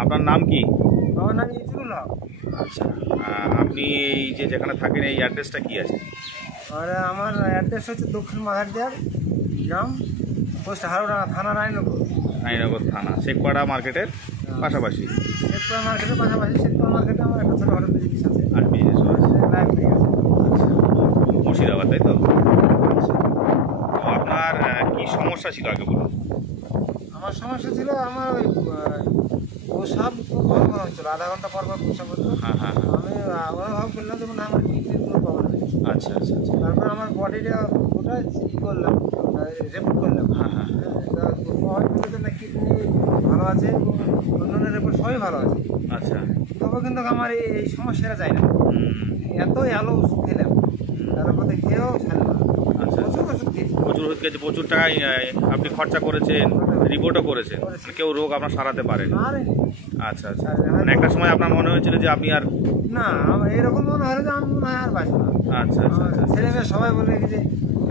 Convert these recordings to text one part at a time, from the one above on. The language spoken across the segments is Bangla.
আপনার নাম কি? আমার নাম ইজরুল হক। আচ্ছা, আপনি এই যে যেখানে থাকেন এই অ্যাড্রেসটা কি আছে? আর আমার অ্যাড্রেস হচ্ছে দক্ষিণ মাঘারদিয়ার গ্রাম, পোস্ট হারোডাঙ্গা, থানা রায়নগর। রায়নগর থানা, শেখপাড়া মার্কেটের পাশাপাশি। শেখপাড়া মার্কেটের পাশাপাশি শেখপাড়া মার্কেটে আমার একটা ছোটোখাটো বিজনেস আছে। আর বিজনেসও আছে। লাইফ ঠিক আছে। আচ্ছা, মুর্শিদাবাদ তাই তো? আচ্ছা, তো আপনার কি সমস্যা ছিল আগে বলুন? আমার সমস্যা ছিল, আমার ওই প্রসাব খুব ঘন ঘন হচ্ছিল, আধা ঘন্টা পর পর প্রসাব হতো। হ্যাঁ হ্যাঁ। আমি অনুভব করলাম যেমন আমার কিডনির কোনো প্রবলেম নেই। আচ্ছা আচ্ছা আচ্ছা। তারপর আমার বডিটা ওটা ই করলাম, রিপোর্ট করলাম। হ্যাঁ হ্যাঁ। সবাই বলেছে না কিডনি ভালো আছে, অন্যান্য রিপোর্ট সবই ভালো আছে। আচ্ছা। তবে কিন্তু আমার এই সমস্যাটা যায় না। হুম। এত আলো ওষুধ খেলাম, তারপরে খেয়েও ছাড়লাম না। আচ্ছা, প্রচুর ওষুধ খেয়েছি। প্রচুর ওষুধ খেয়েছে, প্রচুর টাকা আপনি খরচা করেছেন, রিপোর্টও করেছেন, কেউ রোগ আপনার সারাতে পারেন? আরে আচ্ছা আচ্ছা। মানে একটা সময় আপনার মনে হয়েছিল যে আপনি আর না, আমার এরকম মনে হলো যে আমি মনে হয় আর বাঁচব না। আচ্ছা আচ্ছা আচ্ছা ছেলে মেয়ে সবাই বলে যে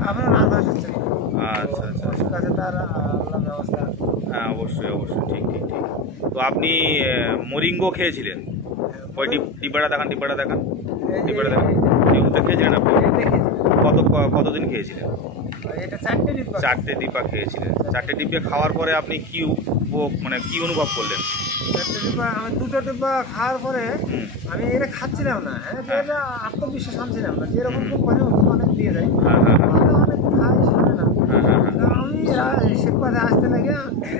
আপনার না হচ্ছে। আচ্ছা আচ্ছা। ওষুধ কাছে তার আল্লাহ ব্যবস্থা। হ্যাঁ, অবশ্যই অবশ্যই, ঠিক ঠিক ঠিক। তো আপনি মরিঙ্গো খেয়েছিলেন? ওই ডিব্বাটা দেখান, ডিব্বাটা দেখান, ডিব্বাটা দেখান। এই ওষুধটা খেয়েছিলেন আপনি? কতদিন খেয়েছিলেন? এটা 4টে ডিব্বা। 4টে ডিব্বা খেয়েছিলেন। 4টে ডিব্বা খাওয়ার পরে আপনি কি মানে কি অনুভব করলেন? 4টে ডিব্বা, আমি 2টো ডিব্বা খাওয়ার পরে হুম। আমি এটা খাচ্ছিলাম না। হ্যাঁ, হ্যাঁ। এটা আত্মবিশ্বাস আনছিলাম না, যেরকম কোম্পানি ওষুধ অনেক দিয়ে যায়। হ্যাঁ হ্যাঁ হ্যাঁ অনেক খাই, সারে না। হ্যাঁ হ্যাঁ হ্যাঁ। তো আমি শেখপাতে আসতে লাগে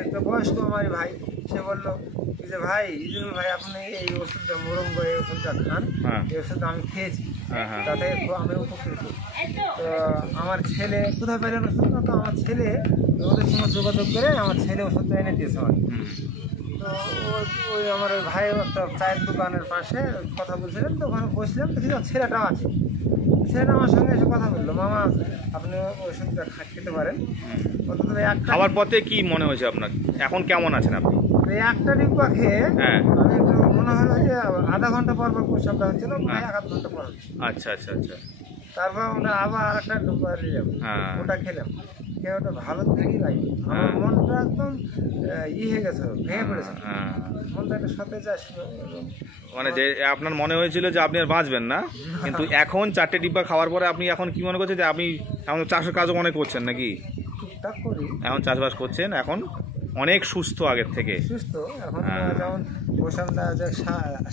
একটা বয়স্ক আমার ভাই, সে বললো যে ভাই ইজরুল ভাই, আপনি এই ওষুধটা মোরঙ্গ, এই ওষুধটা খান। হ্যাঁ। এই ওষুধটা আমি খেয়েছি, হ্যাঁ হ্যাঁ। তাতে আমি উপকৃত। তো আমার ছেলে কোথায় পেলেন ওষুধ? তো আমার ছেলে ওদের সঙ্গে যোগাযোগ করে আমার ছেলে ওষুধটা এনে দিয়েছে আমার। হুম। তো ওই আমার ওই ভাই একটা চায়ের দোকানের পাশে কথা বলছিলেন, তো ওখানে বসছিলাম, তো কিন্তু ছেলেটাও আছে। ছেলেটা আমার সঙ্গে এসে কথা বললো, মামা আপনি ওষুধটা খেতে পারেন। অন্তত খাওয়ার পথে কি মনে হয়েছে আপনার? এখন কেমন আছেন আপনি? একটা ডিব্বা খেয়ে হ্যাঁ। আমি মনে হলো যে আধা ঘন্টা পর পর প্রসাবটা হচ্ছিল, প্রায় 1/2 ঘন্টা পর হচ্ছে। আচ্ছা আচ্ছা আচ্ছা। তারপর আমরা আবার আর একটা ডিব্বা নিলাম, হ্যাঁ। ওটা খেলাম, খেয়ে ওটা ভালো থেকেই লাগে। আমার হ্যাঁ। মনটা একদম হয়ে গেছে, ভেঙে পড়েছে। হ্যাঁ। মনটা একটা সতেজ আসলো। মানে যে আপনার মনে হয়েছিল যে আপনি আর বাঁচবেন না, কিন্তু এখন 4টে ডিব্বা খাওয়ার পরে আপনি এখন কি মনে করছেন যে আপনি এখন চাষের কাজও মনে করছেন নাকি? টুকটাক করি, এখন চাষবাস করছেন, এখন অনেক সুস্থ আগের থেকে? সুস্থ এখন। হ্যাঁ। যেমন পোষণটা যে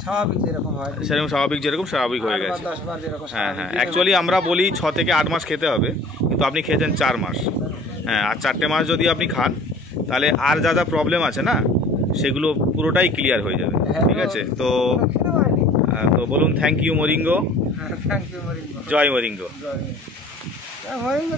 স্বাভাবিক যেরকম হয়, সেরকম স্বাভাবিক, যেরকম স্বাভাবিক হয়ে 8 বার গেছে। 10 বার যেরকম হ্যাঁ হ্যাঁ। স্বাভাবিক। অ্যাকচুয়ালি আমরা বলি 6 থেকে 8 মাস খেতে হবে, কিন্তু আপনি খেয়েছেন 4 মাস। হ্যাঁ, আর 4টে মাস যদি আপনি খান তাহলে আর যা যা প্রবলেম আছে না সেগুলো পুরোটাই ক্লিয়ার হয়ে যাবে। ঠিক আছে? তো খেতে পারিনি। তো বলুন থ্যাংক ইউ মরিঙ্গো, থ্যাংক ইউ মরিঙ্গো। জয় মরিঙ্গো। মরিঙ্গো